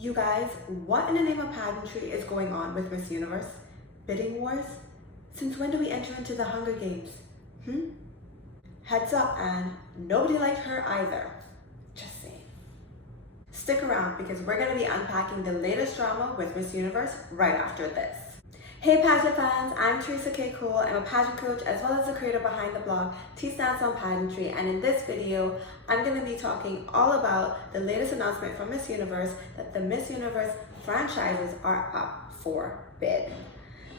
You guys, what in the name of pageantry is going on with Miss Universe? Bidding wars? Since when do we enter into the Hunger Games? Heads up, Anne, nobody liked her either. Just saying. Stick around because we're going to be unpacking the latest drama with Miss Universe right after this. Hey Pageant Fans, I'm Theresa K. I'm a pageant coach as well as the creator behind the blog T Stands on Pageantry, and in this video, I'm going to be talking all about the latest announcement from Miss Universe that the Miss Universe franchises are up for bid.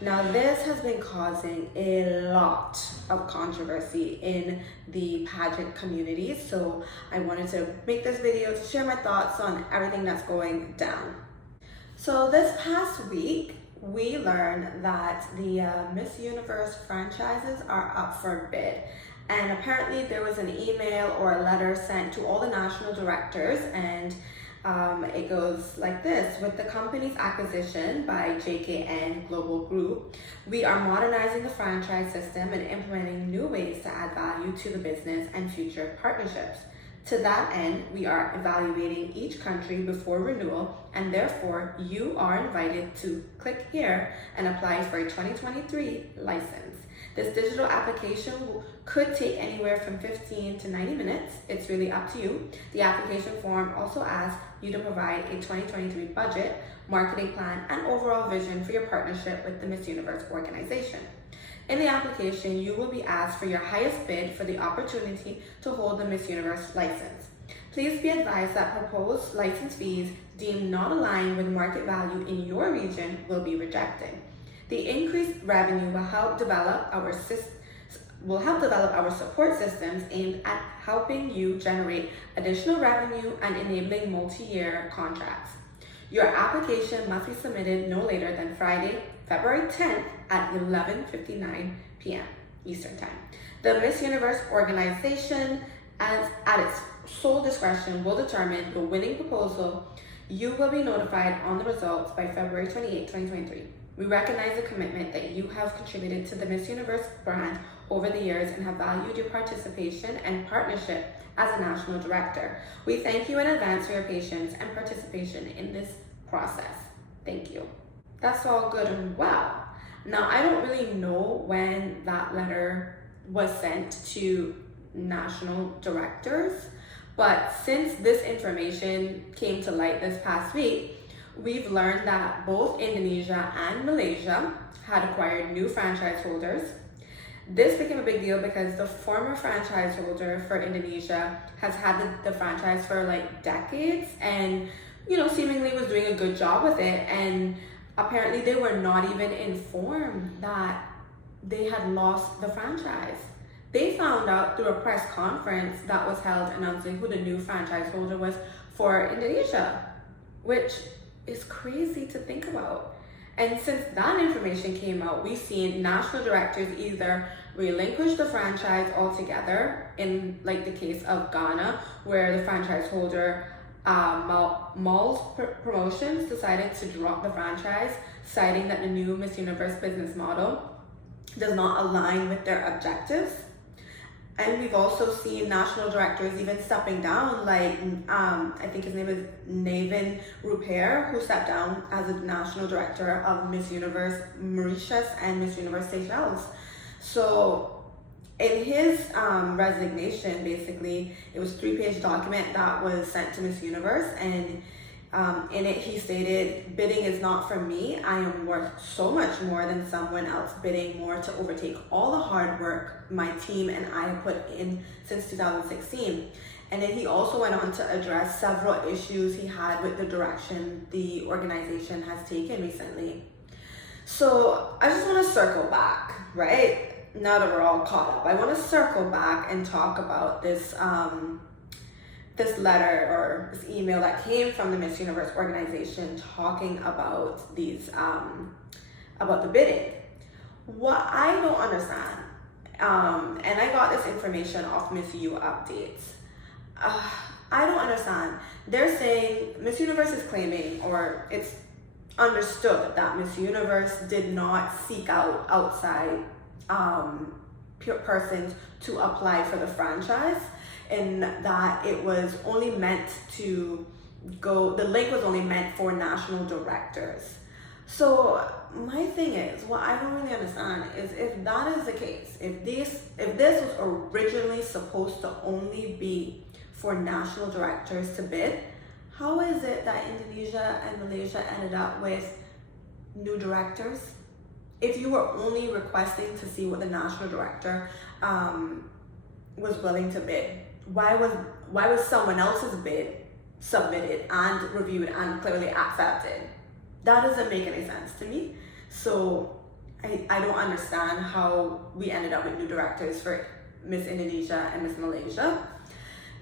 Now this has been causing a lot of controversy in the pageant community, so I wanted to make this video to share my thoughts on everything that's going down. So this past week, we learned that the Miss Universe franchises are up for bid. And apparently there was an email or a letter sent to all the national directors, and it goes like this: with the company's acquisition by JKN Global Group, we are modernizing the franchise system and implementing new ways to add value to the business and future partnerships. To that end, we are evaluating each country before renewal, and therefore you are invited to click here and apply for a 2023 license. This digital application could take anywhere from 15 to 90 minutes. It's really up to you. The application form also asks you to provide a 2023 budget, marketing plan, and overall vision for your partnership with the Miss Universe organization. In the application, you will be asked for your highest bid for the opportunity to hold the Miss Universe license. Please be advised that proposed license fees deemed not aligned with market value in your region will be rejected. The increased revenue will help develop our support systems aimed at helping you generate additional revenue and enabling multi-year contracts. Your application must be submitted no later than Friday, February 10th at 11:59 p.m. Eastern Time. The Miss Universe organization, at its sole discretion, will determine the winning proposal. You will be notified on the results by February 28, 2023. We recognize the commitment that you have contributed to the Miss Universe brand over the years and have valued your participation and partnership as a national director. We thank you in advance for your patience and participation in this process. Thank you. That's all good and well. Now, I don't really know when that letter was sent to national directors, but since this information came to light this past week, we've learned that both Indonesia and Malaysia had acquired new franchise holders. This became a big deal because the former franchise holder for Indonesia has had the franchise for like decades and, seemingly was doing a good job with it. And apparently they were not even informed that they had lost the franchise. They found out through a press conference that was held announcing who the new franchise holder was for Indonesia, which is crazy to think about. And since that information came out, we've seen national directors either relinquish the franchise altogether, in like the case of Ghana, where the franchise holder Malls Promotions decided to drop the franchise, citing that the new Miss Universe business model does not align with their objectives. And we've also seen national directors even stepping down, like I think his name is Navin Rupair, who stepped down as a national director of Miss Universe Mauritius and Miss Universe Seychelles. So in his resignation, basically, it was a 3-page document that was sent to Miss Universe, and in it he stated, "Bidding is not for me. I am worth so much more than someone else bidding more to overtake all the hard work my team and I have put in since 2016. And then he also went on to address several issues he had with the direction the organization has taken recently. So I just want to circle back, right? Now that we're all caught up, I want to circle back and talk about this this letter or this email that came from the Miss Universe organization talking about these about the bidding. What I don't understand, and I got this information off Miss U updates. I don't understand. They're saying Miss Universe is claiming, or it's understood that Miss Universe did not seek out outside persons to apply for the franchise, and that it was only meant to the link was only meant for national directors. So my thing is, what I don't really understand is, if that is the case, if this was originally supposed to only be for national directors to bid, how is it that Indonesia and Malaysia ended up with new directors? If you were only requesting to see what the national director was willing to bid, why was someone else's bid submitted and reviewed and clearly accepted? That doesn't make any sense to me. So I don't understand how we ended up with new directors for Miss Indonesia and Miss Malaysia.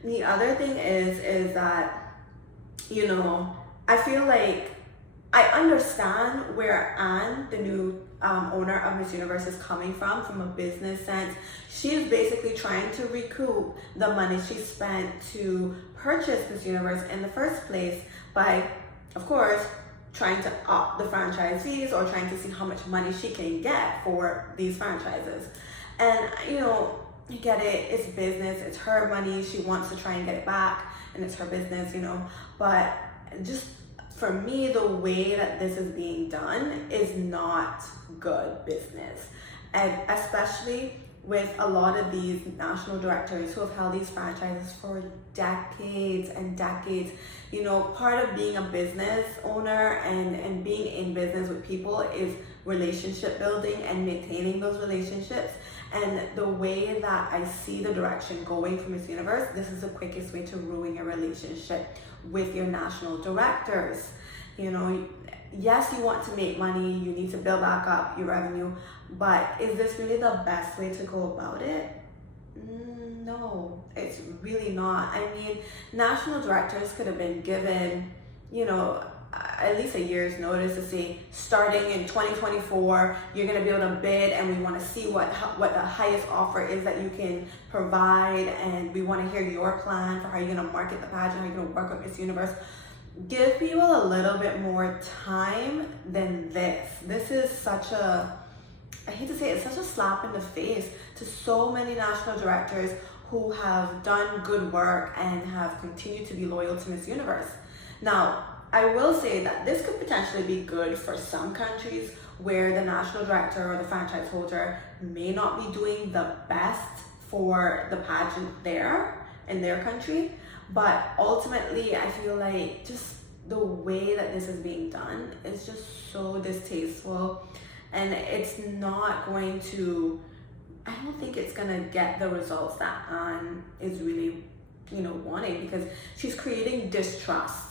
The other thing is that, you know, I feel like I understand where Anne, the new owner of Miss Universe, is coming from a business sense. She's basically trying to recoup the money she spent to purchase Miss Universe in the first place by, of course, trying to up the franchise fees or trying to see how much money she can get for these franchises. And, you know, I get it, it's business, it's her money, she wants to try and get it back, and it's her business, you know. But just for me, the way that this is being done is not good business. And especially with a lot of these national directors who have held these franchises for decades and decades. You know, part of being a business owner and being in business with people is relationship building and maintaining those relationships. And the way that I see the direction going for Miss Universe, this is the quickest way to ruin your relationship with your national directors. You know, yes, you want to make money, you need to build back up your revenue, but is this really the best way to go about it? No, it's really not. I mean, national directors could have been given, you know, at least a year's notice to say, starting in 2024, you're going to be able to bid, and we want to see what the highest offer is that you can provide, and we want to hear your plan for how you're going to market the pageant, how you're going to work with Miss Universe. Give people a little bit more time than this. This is such a, I hate to say it, it's such a slap in the face to so many national directors who have done good work and have continued to be loyal to Miss Universe. Now, I will say that this could potentially be good for some countries where the national director or the franchise holder may not be doing the best for the pageant there in their country. But ultimately, I feel like just the way that this is being done is just so distasteful, and it's not going to, I don't think it's gonna get the results that Anne is really, you know, wanting, because she's creating distrust.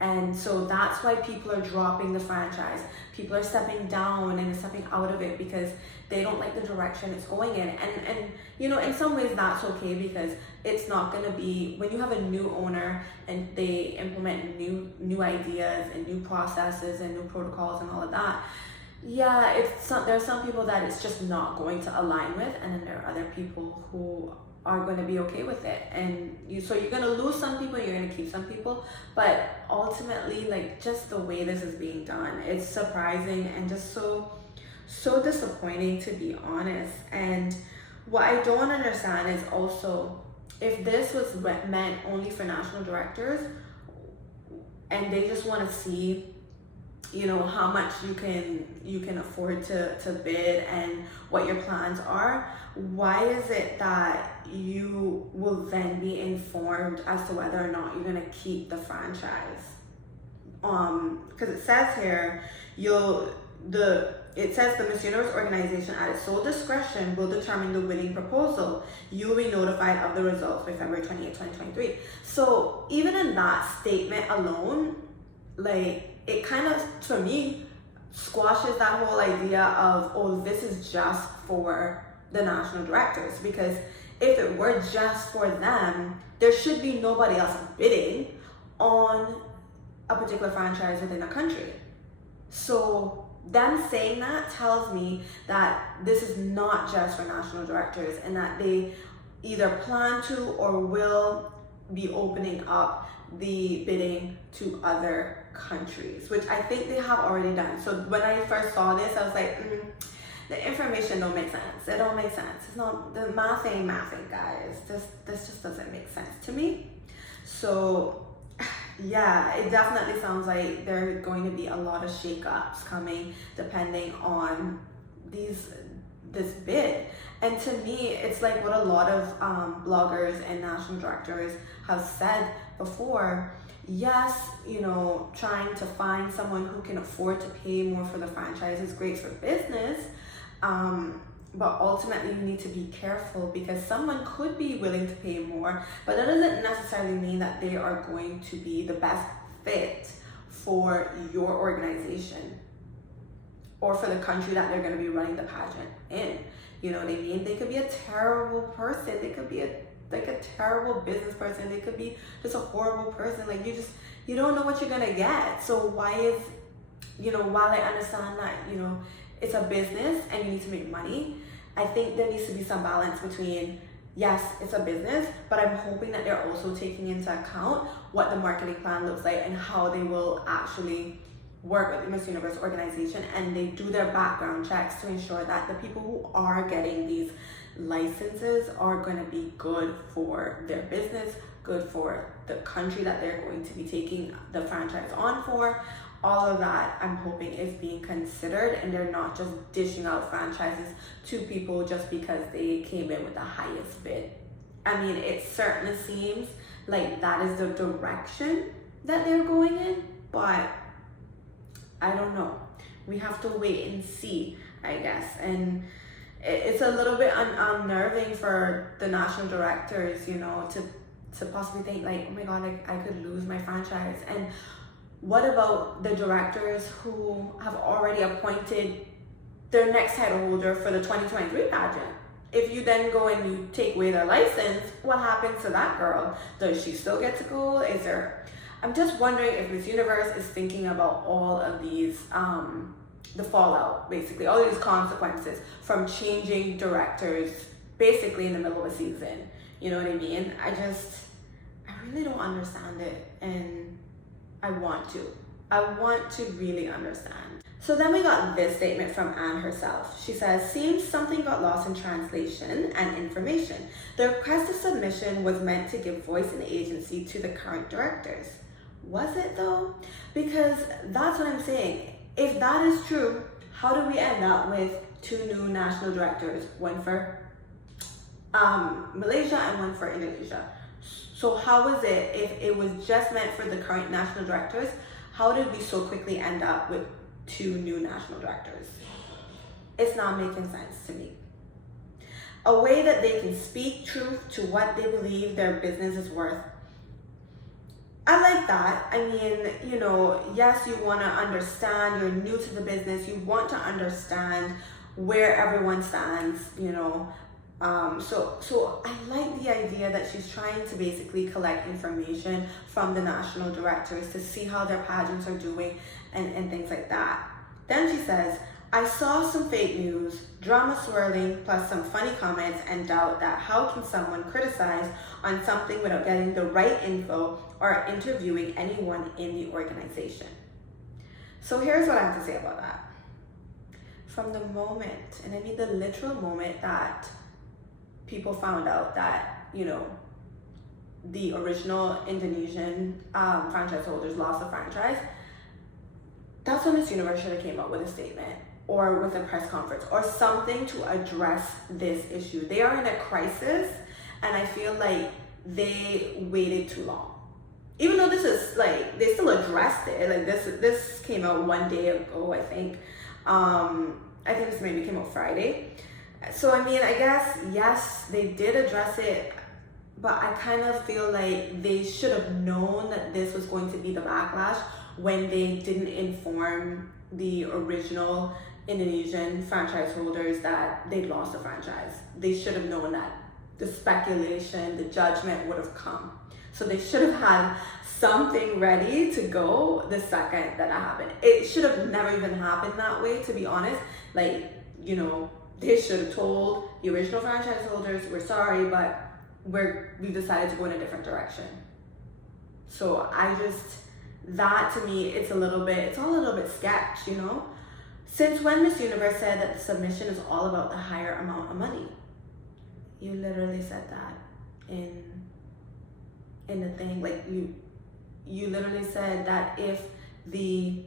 And so that's why people are dropping the franchise. People are stepping down and stepping out of it because they don't like the direction it's going in. And you know, in some ways that's okay, because it's not gonna be, when you have a new owner and they implement new ideas and new processes and new protocols and all of that, yeah, there's some people that it's just not going to align with, and then there are other people who are going to be okay with it. And so you're going to lose some people, you're going to keep some people, but ultimately, like, just the way this is being done, it's surprising and just so disappointing, to be honest. And what I don't understand is also, if this was meant only for national directors and they just want to see, you know, how much you can afford to bid and what your plans are, why is it that you will then be informed as to whether or not you're going to keep the franchise? Because it says here, it says the Miss Universe organization at its sole discretion will determine the winning proposal. You will be notified of the results by February 28, 2023. So even in that statement alone, like, it kind of, for me, squashes that whole idea of, oh, this is just for the national directors. Because if it were just for them, there should be nobody else bidding on a particular franchise within a country. So them saying that tells me that this is not just for national directors, and that they either plan to or will be opening up the bidding to other countries, which I think they have already done. So when I first saw this, I was like, the information don't make sense. It don't make sense. It's not, the math ain't mathing, guys. This just doesn't make sense to me. So Yeah, it definitely sounds like there are going to be a lot of shakeups coming depending on this bid. And to me, it's like what a lot of bloggers and national directors have said before. Yes, trying to find someone who can afford to pay more for the franchise is great for business. But ultimately you need to be careful because someone could be willing to pay more, but that doesn't necessarily mean that they are going to be the best fit for your organization or for the country that they're going to be running the pageant in. You know what I mean? They could be a terrible person. They could be a terrible business person. They could be just a horrible person. Like you don't know what you're going to get. So while I understand that, it's a business and you need to make money, I think there needs to be some balance between, yes, it's a business, but I'm hoping that they're also taking into account what the marketing plan looks like and how they will actually work with the Miss Universe organization, and they do their background checks to ensure that the people who are getting these licenses are going to be good for their business, good for the country that they're going to be taking the franchise on for. All of that, I'm hoping, is being considered, and they're not just dishing out franchises to people just because they came in with the highest bid. I mean, it certainly seems like that is the direction that they're going in, but I don't know. We have to wait and see, I guess. And it's a little bit unnerving for the national directors, to possibly think like, oh my God, I could lose my franchise. And what about the directors who have already appointed their next title holder for the 2023 pageant? If you then go and you take away their license, what happens to that girl? Does she still get to go? I'm just wondering if Miss Universe is thinking about all of these, the fallout, basically, all these consequences from changing directors basically in the middle of a season. You know what I mean? I really don't understand it, and I want to really understand. So then we got this statement from Anne herself. She says, seems something got lost in translation and information. The request of submission was meant to give voice and agency to the current directors. Was it though? Because that's what I'm saying. If that is true, how do we end up with two new national directors, one for Malaysia and one for Indonesia? So how was it, if it was just meant for the current national directors, how did we so quickly end up with two new national directors? It's not making sense to me. A way that they can speak truth to what they believe their business is worth. I like that. I mean, yes, you want to understand, you're new to the business, you want to understand where everyone stands, So I like the idea that she's trying to basically collect information from the national directors to see how their pageants are doing and things like that. Then she says, I saw some fake news, drama swirling, plus some funny comments and doubt that how can someone criticize on something without getting the right info or interviewing anyone in the organization. So here's what I have to say about that. From the moment, and I mean the literal moment that people found out that, the original Indonesian franchise holders lost the franchise, that's when Miss Universe should have came up with a statement or with a press conference or something to address this issue. They are in a crisis, and I feel like they waited too long. Even though this is they still addressed it. Like this came out one day ago, I think. I think this maybe came out Friday. So I mean, I guess, yes, they did address it, but I kind of feel like they should have known that this was going to be the backlash when they didn't inform the original Indonesian franchise holders that they'd lost the franchise. They should have known that the speculation, the judgment would have come. So they should have had something ready to go the second that happened. It should have never even happened that way, to be honest. They should have told the original franchise holders, we're sorry, but we decided to go in a different direction. So that to me, it's all a little bit sketch, Since when Miss Universe said that the submission is all about the higher amount of money? You literally said that in the thing, you literally said that if the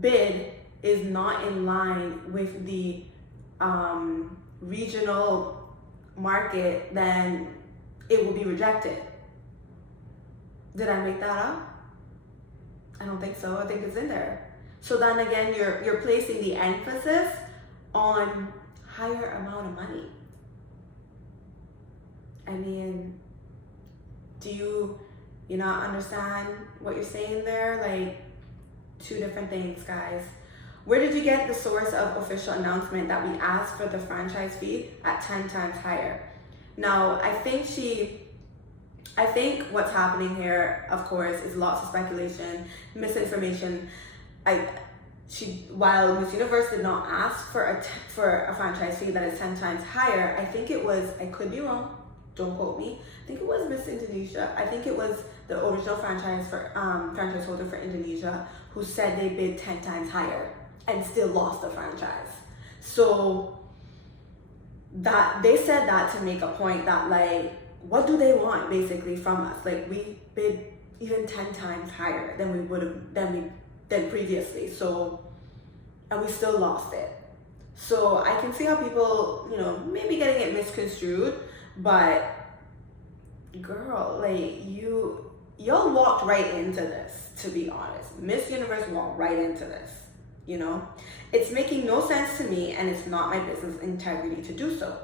bid is not in line with the regional market, then it will be rejected. Did I make that up? I don't think so. I think it's in there. So then again, you're placing the emphasis on higher amount of money. I mean, do you not understand what you're saying there? Like, two different things, guys. Where did you get the source of official announcement that we asked for the franchise fee at 10 times higher? Now, I think what's happening here, of course, is lots of speculation, misinformation. While Miss Universe did not ask for a franchise fee that is 10 times higher, I think it was, I could be wrong, don't quote me, I think it was Miss Indonesia. I think it was the original franchise holder for Indonesia who said they bid 10 times higher and still lost the franchise. So that they said that to make a point that, like, what do they want basically from us? Like, we bid even 10 times higher than we would have than previously. So, and we still lost it. So I can see how people, maybe getting it misconstrued, but girl, like, y'all walked right into this, to be honest. Miss Universe walked right into this, It's making no sense to me, and it's not my business integrity to do so.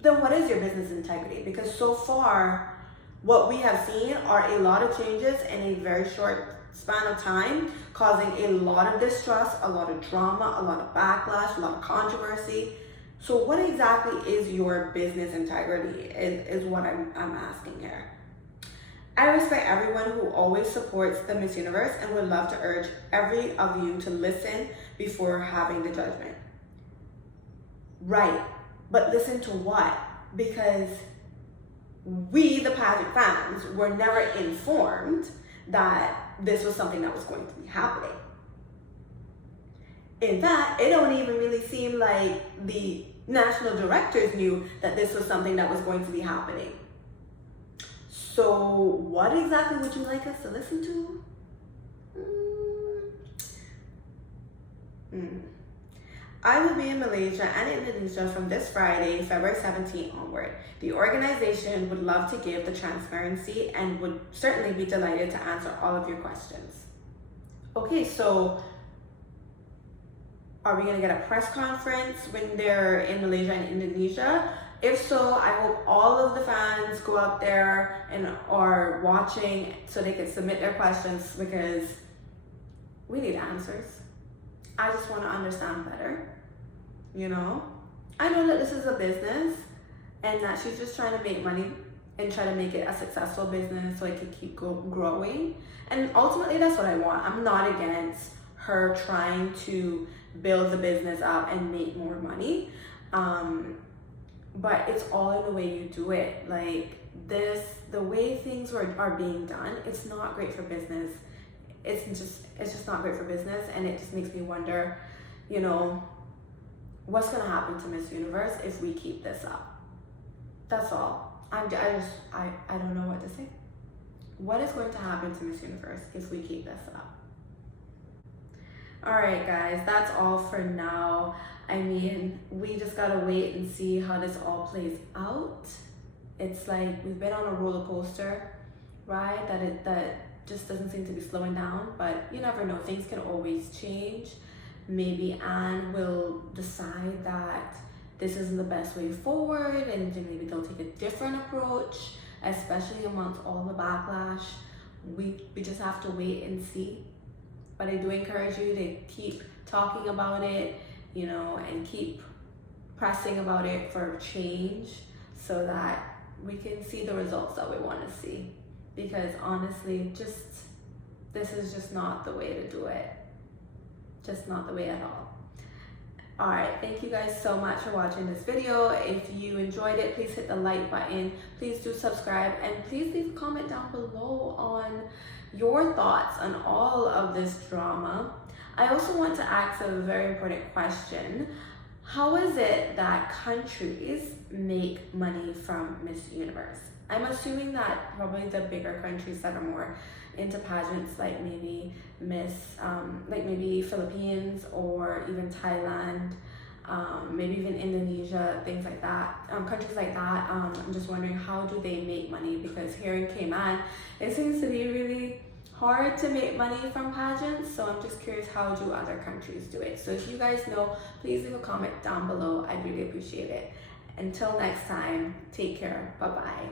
Then what is your business integrity? Because so far, what we have seen are a lot of changes in a very short span of time, causing a lot of distrust, a lot of drama, a lot of backlash, a lot of controversy. So what exactly is your business integrity is what I'm asking here. I respect everyone who always supports the Miss Universe and would love to urge every of you to listen before having the judgment. Right, but listen to what? Because we, the pageant fans, were never informed that this was something that was going to be happening. In fact, it don't even really seem like the national directors knew that this was something that was going to be happening. So what exactly would you like us to listen to? I will be in Malaysia and Indonesia from this Friday, February 17th onward. The organization would love to give the transparency and would certainly be delighted to answer all of your questions. Okay, so are we gonna get a press conference when they're in Malaysia and Indonesia? If so, I hope all of the fans go out there and are watching so they can submit their questions, because we need answers. I just want to understand better, I know that this is a business and that she's just trying to make money and try to make it a successful business so it can keep growing. And ultimately, that's what I want. I'm not against her trying to build the business up and make more money. But it's all in the way you do it. Like the way things are being done, it's not great for business. It's just not great for business, and it just makes me wonder, what's gonna happen to Miss Universe if we keep this up? That's all. I don't know what to say. What is going to happen to Miss Universe if we keep this up? All right, guys, that's all for now. I mean, we just gotta wait and see how this all plays out. It's like we've been on a roller coaster ride that just doesn't seem to be slowing down, but you never know, things can always change. Maybe Anne will decide that this isn't the best way forward, and maybe they'll take a different approach, especially amongst all the backlash. We just have to wait and see. But I do encourage you to keep talking about it, and keep pressing about it for change so that we can see the results that we want to see. Because honestly, this is just not the way to do it. Just not the way at all. All right, thank you guys so much for watching this video. If you enjoyed it, please hit the like button. Please do subscribe, and please leave a comment down below on your thoughts on all of this drama. I also want to ask a very important question. How is it that countries make money from Miss Universe? I'm assuming that probably the bigger countries that are more into pageants, like maybe like maybe Philippines or even Thailand, maybe even Indonesia, things like that, countries like that. I'm just wondering, how do they make money? Because here in Cayman, it seems to be really hard to make money from pageants, so I'm just curious, how do other countries do it? So if you guys know, please leave a comment down below. I'd really appreciate it. Until next time, take care. Bye bye.